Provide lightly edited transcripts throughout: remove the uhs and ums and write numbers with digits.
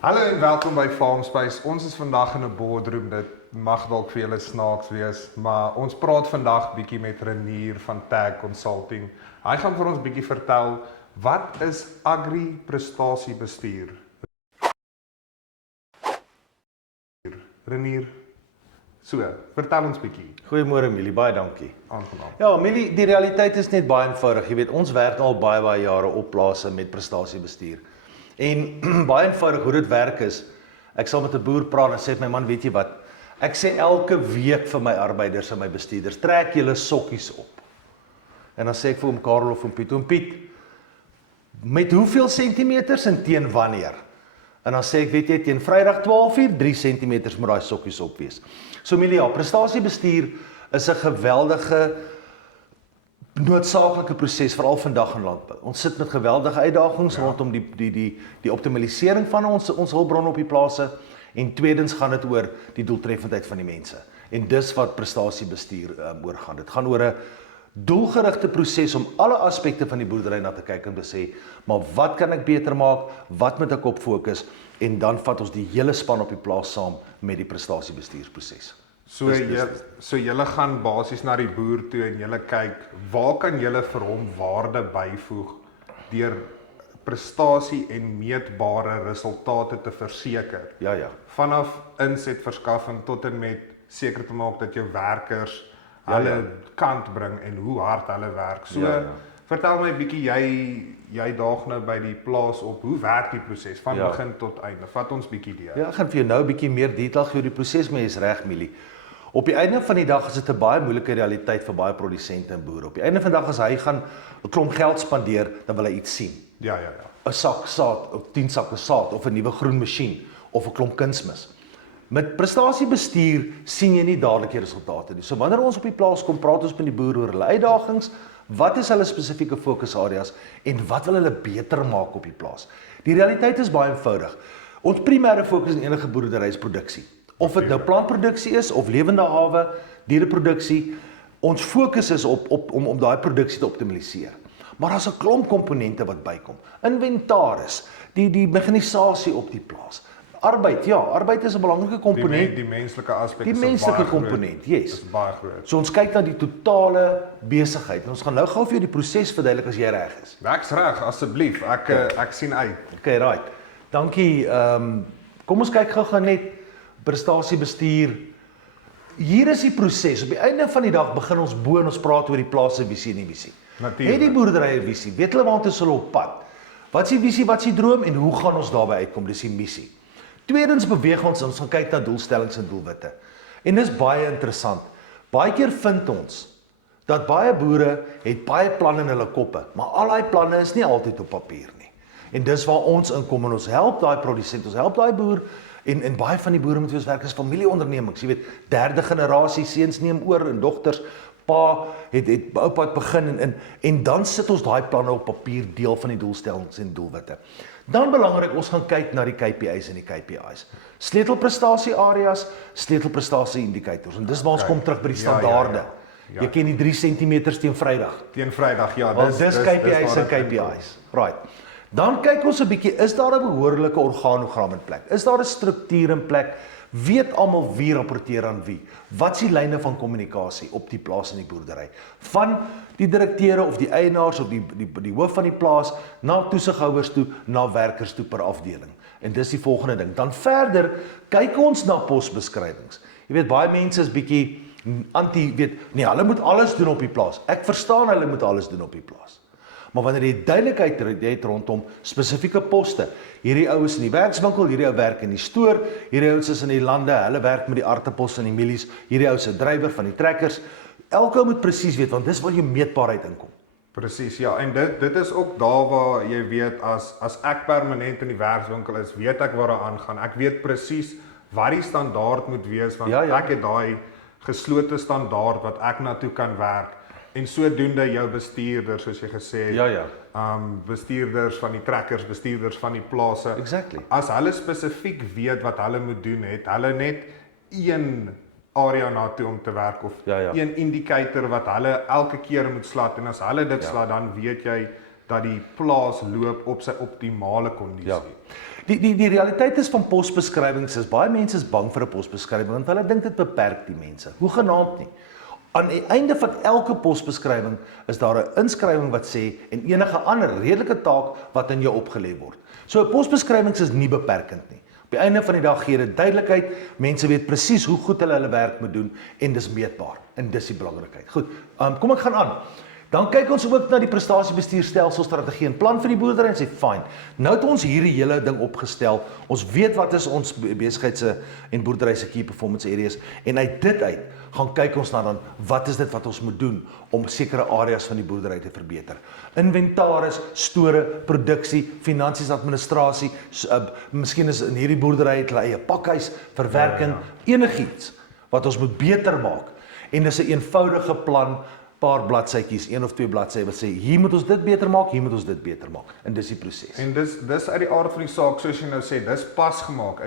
Hallo en welkom by Farmspace. Ons is vandag in 'n boardroom. Dit mag dalk vir julle snaaks wees, maar ons praat vandag bietjie met Renier van Tag Consulting. Hy gaan vir ons bietjie vertel wat is agri-prestasiebestuur. Renier, so, vertel ons bietjie. Goeiemôre Milie, baie dankie. Aangenaam. Ja, Milie, die realiteit is net baie eenvoudig. Jy weet, ons werk al baie jare op plase met prestasiebestuur. En baie eenvoudig hoe dit werk is, ek sal met 'n boer praat en sê my man, weet jy wat? Ek sê elke week vir my arbeiders en my bestuurders, trek julle sokkies op. En dan sê ek vir oom Karel of oom Piet, met hoeveel sentimeters en teen wanneer? En dan sê ek, weet jy, teen Vrydag 12:00, 3 sentimeters moet daai sokkies op wees. So Milie, prestasiebestuur is 'n geweldige noodsaaklike proses, veral vandag in landbou. Ons sit met geweldige uitdagings rondom die optimalisering van ons hulpbronne op die plase, en tweedens gaan dit oor die doeltreffendheid van die mense. En dis wat prestasiebestuur oor gaan. Dit gaan oor 'n doelgerigte proses om alle aspekte van die boerdery na te kyk en te sê, maar wat kan ek beter maak? Wat moet ek op fokus? En dan vat ons die hele span op die plaas saam met die prestasiebestuursproses. So julle gaan basies na die boer toe en julle kyk, waar kan julle vir hom waarde byvoeg deur prestasie en meetbare resultate te verseker. Ja. Vanaf insetverskaffing tot en met seker te maak dat jou werkers hulle kant bring en hoe hard hulle werk. So, vertel my 'n bietjie, jy daag nou by die plaas op. Hoe werk die proses van begin tot einde? Vat ons bietjie deur. Ja, ek gaan vir jou nou 'n bietjie meer detail gee oor die proses, maar jy's reg, Milie. Op die einde van die dag is dit 'n baie moeilike realiteit vir baie produsente en boere. Op die einde van die dag as hy gaan 'n klomp geld spandeer, dan wil hy iets sien. Ja. 'n sak saad, of 10 sakke saad, of 'n nuwe groen masjien, of 'n klomp kunsmis. Met prestasiebestuur sien jy nie dadelik die resultate nie. So wanneer ons op die plaas kom, praat ons met die boere oor hulle uitdagings, wat is hulle spesifieke fokusareas en wat wil hulle beter maak op die plaas. Die realiteit is baie eenvoudig. Ons primêre fokus in enige boerdery is produksie. Of dit nou plantproduksie is of lewende hawe, diereproduksie, ons fokus is om daai produksie te optimaliseer. Maar daar's 'n klomp komponente wat bykom. Inventaris, die mekanisasie op die plaas. Arbeid is 'n belangrike komponent. Die menslike aspek Die is menslike komponent, yes. Is baie groot. So ons kyk na die totale besigheid. En ons gaan nou gou vir jou die proses verduidelik as jy reg is. Ek's reg, asseblief. Ek sien uit. Okay, right. Dankie. Kom ons kyk gou net prestasiebestuur. Hier is die proses. Op die einde van die dag begin ons bo en ons praat oor die plaas se visie en die missie. Natuurlijk. Het die boerdery 'n visie? Weet hulle waartoe hulle op pad? Wat is die visie, wat is die droom en hoe gaan ons daarby uitkom? Dis die missie. Tweedens beweeg ons gaan kyk na doelstellings en doelwitte. En dis baie interessant. Baie keer vind ons dat baie boere het baie planne in hulle koppe, maar al daai planne is nie altyd op papier nie. En dis waar ons inkom en ons help daai produsent, ons help daai boer. En baie van die boere met wie ons werk is familieondernemings. Jy weet, derde generasie seuns neem oor en dogters. Pa oupa het begin en dan sit ons daai planne op papier, deel van die doelstellings en doelwitte. Dan belangrik, ons gaan kyk na die KPI's en die KPI's. Sleutelprestasie areas, sleutelprestasie indicators. En dis waar ons kom terug by die standaarde. Jy ken die 3 cm teen Vrydag. Teen Vrydag, ja. Dis KPI's en KPI's. Right. Dan kyk ons 'n bietjie, is daar 'n behoorlike organogram in plek? Is daar 'n struktuur in plek? Weet almal wie rapporteer aan wie? Wat is die lyne van kommunikasie op die plaas in die boerdery? Van die direkteure of die eienaars of die hoof van die plaas na toesighouers toe, na werkers toe per afdeling. En dis die volgende ding. Dan verder kyk ons na posbeskrywings. Jy weet, baie mense is bietjie nee, hulle moet alles doen op die plaas. Ek verstaan hulle moet alles doen op die plaas. Maar wanneer jy duidelikheid het rondom spesifieke poste, hierdie ouens in die werkswinkel, hierdie ou werk in die stoor, hierdie ouens is in die lande, hulle werk met die aartappels en die mielies, hierdie ou is 'n drywer van die trekkers. Elke ou moet presies weet, want dis waar jou meetbaarheid inkom. Presies, ja. En dit is ook daar waar jy weet, as ek permanent in die werkswinkel is, weet ek waar daar aangaan. Ek weet presies wat die standaard moet wees, want ek het daai geslote standaard wat ek na toe kan werk. En sodoende jou bestuurders, soos jy gesê het, bestuurders van die trekkers, bestuurders van die plase. Exactly. As hulle spesifiek weet wat hulle moet doen, het hulle net een area na toe om te werk of een indicator wat hulle elke keer moet slat en as hulle dit slat dan weet jy dat die plaas loop op sy optimale kondisie. Ja. Die realiteit is van posbeskrywings is baie mense is bang vir 'n posbeskrywing want hulle dink dit beperk die mense. Hoegenaamd nie. Aan die einde van elke posbeskrywing is daar 'n inskrywing wat sê en enige ander redelike taak wat in jou opgelê word. So 'n posbeskrywings is nie beperkend nie. Op die einde van die dag gee dit duidelikheid, mense weet presies hoe goed hulle werk moet doen en dis meetbaar en dis die belangrikheid. Goed, kom ek gaan aan. Dan kyk ons ook na die prestasiebestuurstelsel, strategie en plan vir die boerdery en sê fyn. Nou het ons hierdie hele ding opgestel. Ons weet wat is ons besigheid en boerdery se key performance areas en uit dit uit gaan kyk ons na dan wat is dit wat ons moet doen om sekere areas van die boerdery te verbeter. Inventaris, store, produksie, finansies, administrasie, miskien is in hierdie boerdery het hulle eie pakhuis, verwerking, enigiets wat ons moet beter maak. En dis 'n eenvoudige plan, paar bladsytjies, 1 of 2 bladsye wat sê hier moet ons dit beter maak, hier moet ons dit beter maak. En dis die proses. En dis uit die aard van die saak, soos jy nou sê, dis pas gemaak.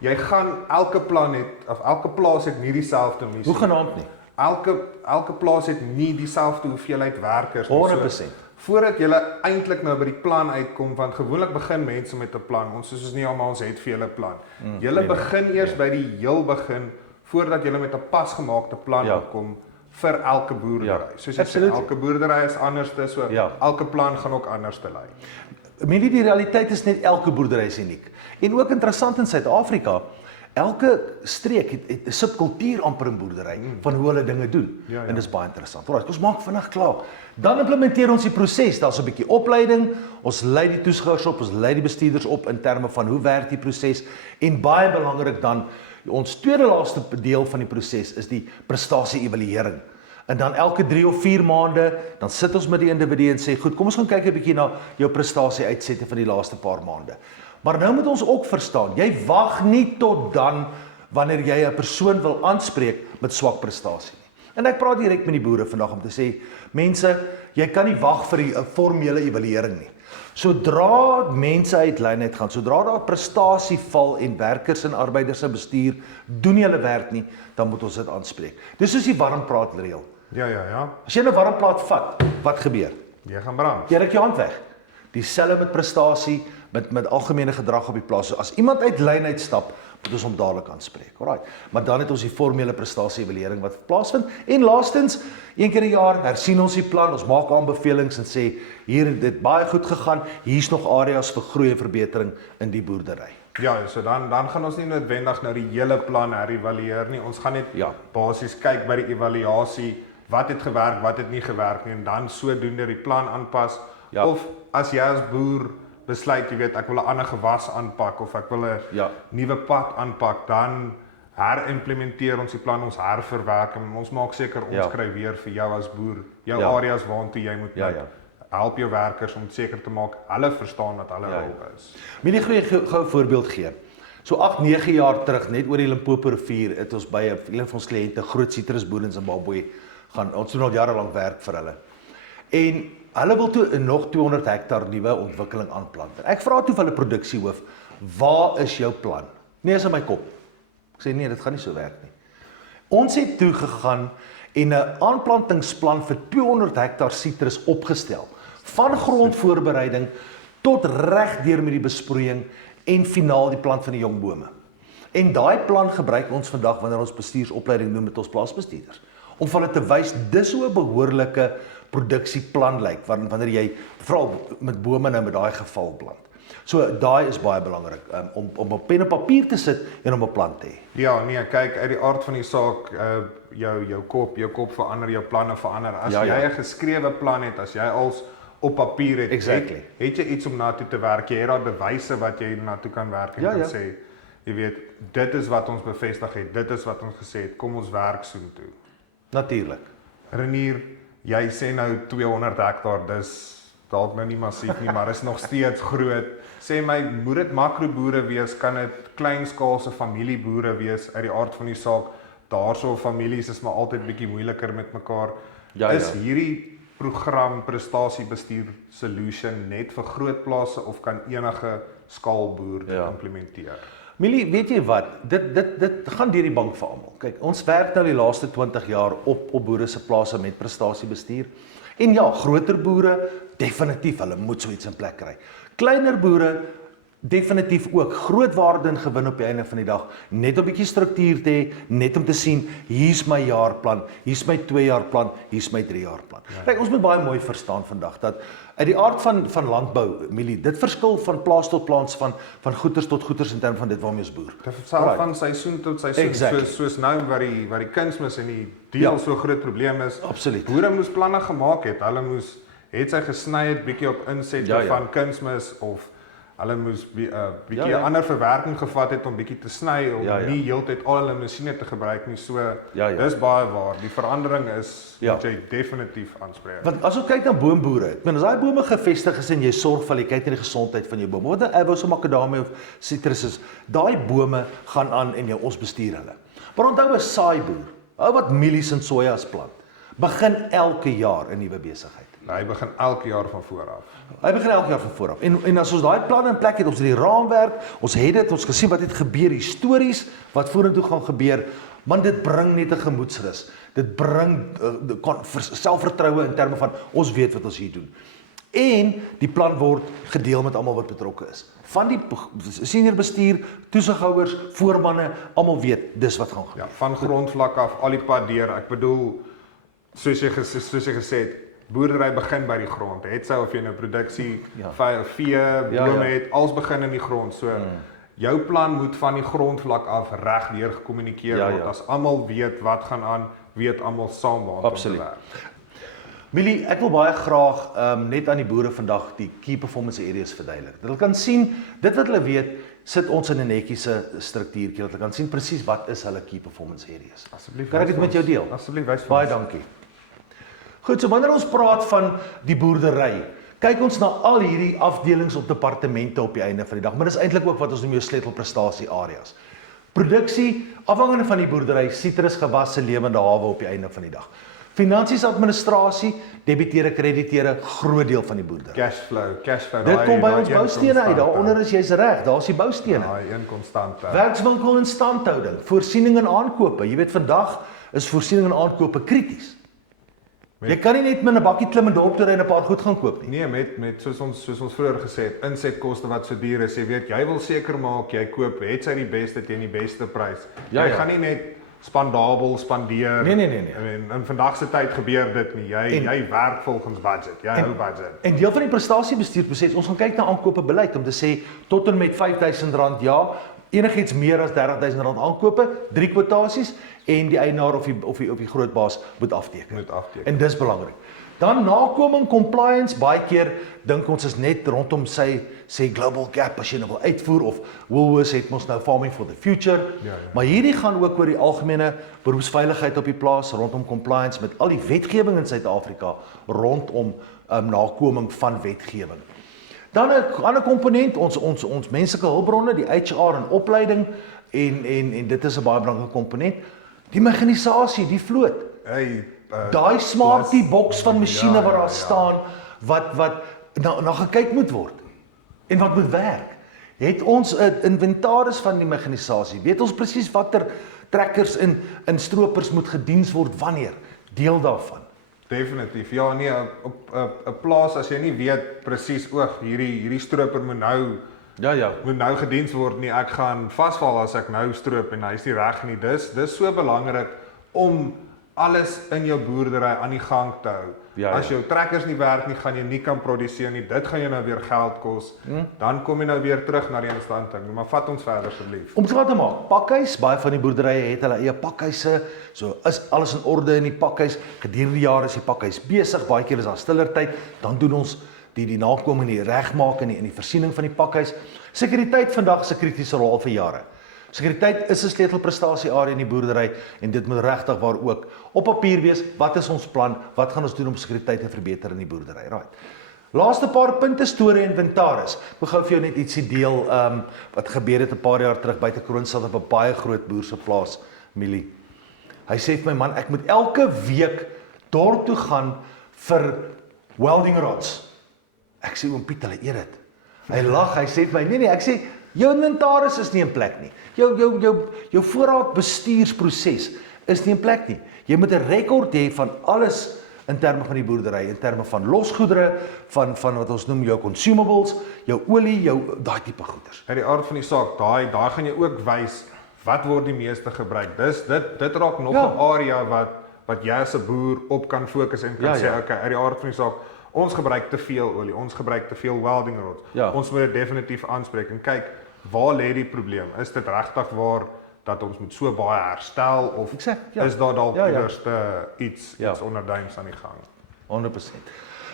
Jy gaan elke plan het of elke plaas het nie dieselfde missie. Hoegenaamd nie. Elke plaas het nie dieselfde hoeveelheid werkers nie. 100%. Voordat jy eintlik nou by die plan uitkom, want gewoonlik begin mense met 'n plan. Ons soos nie almal ons het vir julle plan. Julle begin eers by die heel begin voordat julle met 'n pasgemaakte plan opkom vir elke boerdery. Soos jy sê, elke boerdery is anders, so elke plan gaan ook anders te lei. Die realiteit is net elke boerdery is uniek. En ook interessant in Suid-Afrika, elke streek het 'n subkultuur amper in boerdery van hoe hulle dinge doen. En dis baie interessant. Alraai, ons maak vinnig klaar. Dan implementeer ons die proses. Daar's 'n bietjie opleiding. Ons lei die toesighouders op, ons lei die bestuurders op in terme van hoe werk die proses en baie belangrik dan ons tweede laaste deel van die proses is die prestasie-evaluering. En dan elke 3 of 4 maande, dan sit ons met die individu en sê, goed, kom ons gaan kyk 'n bietjie na jou prestasie-uitsette van die laaste paar maande. Maar nou moet ons ook verstaan, jy wag nie tot dan wanneer jy 'n persoon wil aanspreek met swak prestasie nie. En ek praat direk met die boere vandag om te sê, mense, jy kan nie wag vir 'n formele evaluering nie. Sodra mense uit lyn uit gaan, sodra daar prestasie val en werkers en arbeiders se bestuur doen nie hulle werk nie, dan moet ons dit aanspreek. Dis soos die warmplaatreël. Ja. As jy 'n warmplaat vat, wat gebeur? Jy gaan brand. Jy ruk jou hand weg. Dieselfde met prestasie, met algemene gedrag op die plaas. So as iemand uit lyn uitstap, moet ons hom dadelik aanspreek. Alraai. Maar dan het ons die formele prestasie-evaluering wat plaasvind en laastens, 1 keer 'n jaar hersien ons die plan, ons maak aanbevelings en sê hier het dit baie goed gegaan, hier's nog areas vir groei en verbetering in die boerdery. Ja, so dan gaan ons nie noodwendig nou die hele plan herëvalueer nie. Ons gaan net basies kyk by die evaluasie, wat het gewerk, wat het nie gewerk nie en dan sodoende die plan aanpas. Of as jy as boer besluit, jy weet, ek wil 'n ander gewas aanpak of ek wil 'n nuwe pad aanpak, dan herimplementeer ons die plan, ons herverwerk en ons maak seker ons kry weer vir jou as boer jou areas waartoe jy moet help jou werkers om seker te maak hulle verstaan wat hulle rol is. Moet jy gou 'n voorbeeld gee. So 8-9 jaar terug, net oor die Limpopo rivier, het ons by een van ons kliënte, groot sitrusboer in Zimbabwe, ons doen al jare lank werk vir hulle. En hulle wil toe nog 200 hektaar nuwe ontwikkeling aanplant. En ek vra toe vir hulle produksiehoof, waar is jou plan? Nee, is in my kop. Ek sê nee, dit gaan nie so werk nie. Ons het toe gegaan en 'n aanplantingsplan vir 200 hektaar sitrus opgestel. Van grondvoorbereiding tot reg deur met die besproeiing en finaal die plant van die jong bome. En daai plan gebruik ons vandag wanneer ons bestuursopleiding doen met ons plaasbestuurders. Om vir hulle te wys, dis hoe 'n behoorlike produksieplan lyk, wanneer jy veral met bome nou met daai geval plant. So daai is baie belangrik, om op pen en papier te sit en om 'n plan te hê. Ja, nee, kyk, uit die aard van die saak, jou kop verander, jou planne verander. As jy 'n geskrewe plan het, as jy als op papier het, het jy iets om na toe te werk, jy het daar bewyse wat jy na toe kan werk en kan sê, jy weet, dit is wat ons bevestig het, dit is wat ons gesê het, kom ons werk soontoe. Natuurlik. Renier, jy sê nou 200 hektaar, dis dalk nou nie massief nie, maar is nog steeds groot. Sê my, moet dit makroboere wees, kan dit kleinskaalse familieboere wees uit die aard van die saak, daarso families is maar altyd bietjie moeiliker met mekaar. Is hierdie program prestasiebestuur solution net vir groot plase of kan enige skaalboer dit implementeer? Milie, weet jy wat? Dit gaan deur die bank vir almal. Kyk, ons werk nou die laaste 20 jaar op boere se plase met prestasiebestuur En ja, groter boere, definitief, hulle moet so iets in plek kry. Kleiner boere, definitief ook groot waarde in gewin op die einde van die dag, net 'n bietjie struktuur te hê, net om te sien, hier's my jaarplan, hier's my 2-jaarplan, hier's my 3-jaarplan. Kyk, ons moet baie mooi verstaan vandag, dat uit die aard van landbou, Milie, dit verskil van plaas tot plaas, van goeders tot goeders in terme van dit waarmee ons boer. Dit verskil van seisoen tot seisoen, Exactly. soos nou waar die kunsmis en die deel so groot probleem is. Absoluut. Boere moes planne gemaak het, hulle het sy gesny het bietjie op insette van kunsmis of hulle moes bietjie 'n ander verwerking gevat het om bietjie te sny om nie heeltyd al hulle masjiene te gebruik nie. So dis baie waar. Die verandering is wat jy definitief aanspreek. Want as ons kyk na boomboere, ek meen as daai bome gevestig is en jy sorg vir jy kyk na die gesondheid van jou bome. Wat 'n avos of makadamie of citrus is, daai bome gaan aan en ons bestuur hulle. Maar onthou 'n saaiboer, ou wat mielies en sojas plant, begin elke jaar 'n nuwe besigheid. Hy begin elke jaar van voor af. Hy begin elke jaar van voor af. En as ons daai planne in plek het, ons het die raamwerk, ons het dit, ons gesien wat het gebeur, histories wat vorentoe gaan gebeur, want dit bring net 'n gemoedsrus. Dit bring selfvertroue in terme van ons weet wat ons hier doen. En die plan word gedeel met almal wat betrokke is. Van die senior bestuur, toesighouers, voormanne, almal weet dis wat gaan gebeur. Ja, van grondvlak af al die pad deur. Ek bedoel soos jy gesê het, boerdery begin by die grond. Het sy of jy nou produksie, vee, blome het, alles begin in die grond. So jou plan moet van die grondvlak af reg deur gekommunikeer word. As almal weet wat gaan aan, weet almal saam waar om te werk. Milie, ek wil baie graag net aan die boere vandag die key performance areas verduidelik. Dat hulle kan sien, dit wat hulle weet, sit ons in 'n netjiese struktuurtjie, dat hulle kan sien presies wat is hulle key performance areas. Asseblief. Kan ek dit met jou deel? Asseblief, wys vir Baie dankie. Goed, so wanneer ons praat van die boerdery, kyk ons na al hierdie afdelings op departemente op die einde van die dag, maar dis eintlik ook wat ons noem jou sleutelprestasie areas. Produksie, afhangende van die boerdery, sitrusgewasse, lewende hawe op die einde van die dag. Finansies, administrasie, debiteure, krediteure, groot deel van die boerdery. Cashflow. Dit kom by ons boustene uit, daaronder is jy's reg, daar's die boustene. Daai een konstante. Werkswinkel en standhouding, voorsiening en aankope. Jy weet vandag is voorsiening en aankope krities. Jy kan nie net met 'n bakkie klim en dorp toe ry en 'n paar goed gaan koop nie. Nee, met soos ons vroeër gesê het, insetkoste wat so duur is. Jy weet, jy wil seker maak jy koop het sy die beste teen die beste prys. Jy gaan nie net spandabel spandeer. Nee. En in vandag se tyd gebeur dit nie. Jy werk volgens budget. Jy hou budget. En deel van die prestasiebestuurproses, ons gaan kyk na aankoopbeleid om te sê tot en met R5,000 ja, enigiets meer as R30,000 aankope, 3 kwotasies en die eienaar of die groot baas moet afteken. En dis belangrik. Dan nakoming, compliance, baie keer dink ons is net rondom sê global gap as jy nou wil uitvoer of Woolworths het ons nou farming for the future. Maar hierdie gaan ook oor die algemene beroepsveiligheid op die plaas, rondom compliance met al die wetgewing in Suid-Afrika rondom nakoming van wetgewing. Dan 'n ander komponent, ons menslike hulpbronne, die HR en opleiding en dit is 'n baie belangrike komponent. Die mekanisasie, die vloot. Daai smartie boks van masjiene wat daar staan wat na gekyk moet word en wat moet werk. Het ons 'n inventaris van die mekanisasie? Weet ons presies watter trekkers en stroopers moet gediens word wanneer? Deel daarvan. Definitief. Ja, nee, op 'n plaas as jy nie weet presies hierdie stroper moet nou gediens word nie. Ek gaan vasval as ek nou stroop en hy's nie reg nie. Dis so belangrik om alles in jou boerdery aan die gang te hou. As jou trekkers nie werk nie, gaan jy nie kan produseer nie. Dit gaan jou nou weer geld kos. Dan kom jy nou weer terug na die instandhouding. Maar vat ons verder asseblief. Om te maak, pakhuis, baie van die boerderye het hulle eie pakhuise. So is alles in orde in die pakhuis. Gedurende die jaar is die pakhuis besig. Baie keer is daar stiller tyd, dan doen ons die nakoming, die regmaak en die voorsiening van die pakhuis. Sekuriteit vandag is 'n kritiese rol vir jare. Sekuriteit is 'n sleutelprestasie area in die boerdery en dit moet regtig waar ook op papier wees. Wat is ons plan? Wat gaan ons doen om sekuriteit te verbeter in die boerdery? Right. Laaste paar punte, storie en inventaris. Ek gou vir jou net ietsie deel wat gebeur het 'n paar jaar terug buite Kroonstad op 'n baie groot boer se plaas, Milie. Hy sê vir my man, ek moet elke week dorp toe gaan vir welding rods. Ek sê oom Piet, hulle eet dit. Hy lag, hy sê vir my, nee, ek sê jou inventaris is nie in plek nie. Jou voorraad bestuursproses is nie in plek nie. Jy moet 'n rekord hê van alles in terme van die boerdery, in terme van losgoedere, van wat ons noem jou consumables, jou olie, daai tipe goeders. Uit die aard van die saak, daai gaan jy ook wys wat word die meeste gebruik. Dit raak nog 'n area wat jy as 'n boer op kan fokus en kan sê, okay, uit die aard van die saak, ons gebruik te veel olie, ons gebruik te veel welding rods. Ons moet dit definitief aanspreek en kyk, waar lê die probleem? Is dit regtig waar dat ons moet so baie herstel of is daar dalk iets onderduins aan die gang? 100%.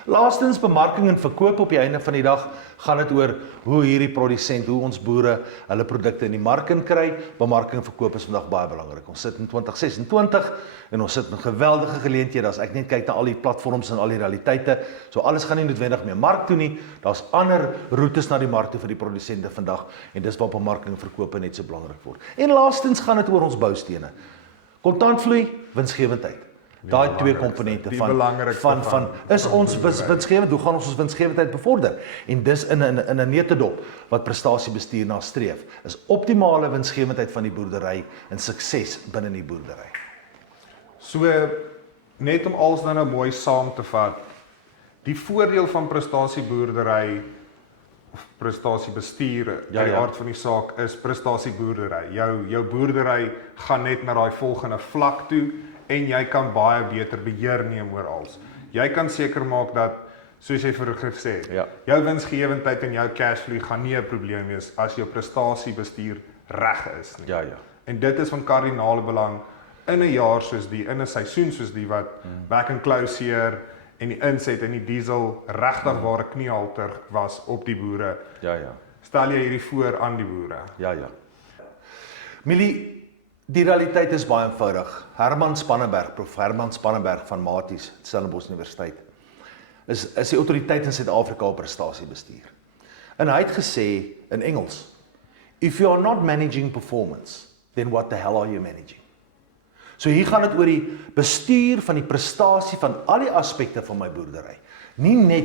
Laastens, bemarking en verkoop op die einde van die dag gaan dit oor hoe hierdie produsent, hoe ons boere hulle produkte in die mark in kry. Bemarking en verkoop is vandag baie belangrik. Ons sit in 2026 en ons sit met geweldige geleenthede as ek net kyk na al die platforms en al die realiteite. So alles gaan nie noodwendig meer mark toe nie. Daar's ander roetes na die mark toe vir die produsente vandag en dis waar bemarking en verkoop net so belangrik word. En laastens gaan dit oor ons boustene. Kontantvloei, winsgewendheid. Daai twee komponente van is ons winsgewend, hoe gaan ons winsgewendheid bevorder? En dis in 'n neutedop wat prestasiebestuur nastreef, is optimale winsgewendheid van die boerdery en sukses binne die boerdery. So net om alles nou mooi saam te vat, die voordeel van prestasieboerdery of prestasiebestuur uit die aard van die saak is prestasieboerdery. Jou boerdery gaan net na daai volgende vlak toe en jy kan baie beter beheer neem oor alles. Jy kan seker maak dat, soos jy vroeër gesê het, jou winsgewendheid en jou cashflow gaan nie 'n probleem wees as jou prestasiebestuur reg is nie. En dit is van kardinale belang in 'n jaar soos die, in 'n seisoen soos die wat back and close en die inset en die diesel regtig ware kniehalter was op die boere. Stel jy hierdie voor aan die boere? Millie, die realiteit is baie eenvoudig. Prof. Herman Spanneberg van Maties, Stellenbosch Universiteit, is die autoriteit in Suid-Afrika op prestasiebestuur. En hy het gesê in Engels, if you are not managing performance, then what the hell are you managing? So hier gaan dit oor die bestuur van die prestasie van al die aspekte van my boerdery. Nie net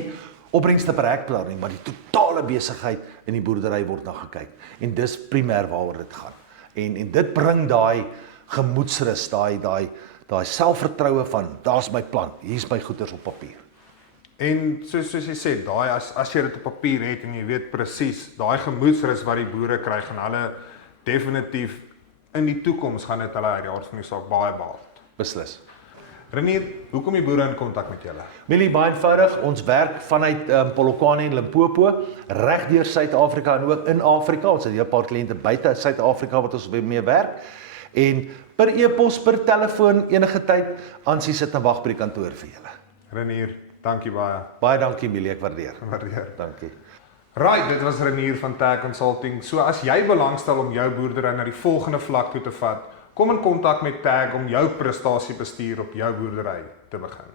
opbrengste per hektaar nie, maar die totale besigheid in die boerdery word na gekyk. En dis primêr waaroor dit gaan. En dit bring daai gemoedsrus, daai selfvertroue van, daar's my plan, hier's my goeders op papier. En soos jy sê, daai as jy dit op papier het en jy weet presies, daai gemoedsrus wat die boere kry, gaan hulle definitief in die toekoms gaan dit hulle uit die aard van die saak baie baat. Beslis. Renier, hoe kom die boere in kontak met julle? Millie, baie eenvoudig, ons werk vanuit Polokwane en Limpopo, reg deur Suid-Afrika en ook in Afrika. Ons het 'n paar kliënte buite Suid-Afrika wat ons mee werk. En per e-pos, per telefoon, enige tyd, Ansie sit en wag by die kantoor vir julle. Renier, dankie baie. Baie dankie, Millie, ek waardeer. Dankie. Right, dit was Renier van Tag Consulting. So as jy belangstel om jou boerdery na die volgende vlak toe te vat, kom in kontak met Tag om jou prestasiebestuur op jou boerdery te begin.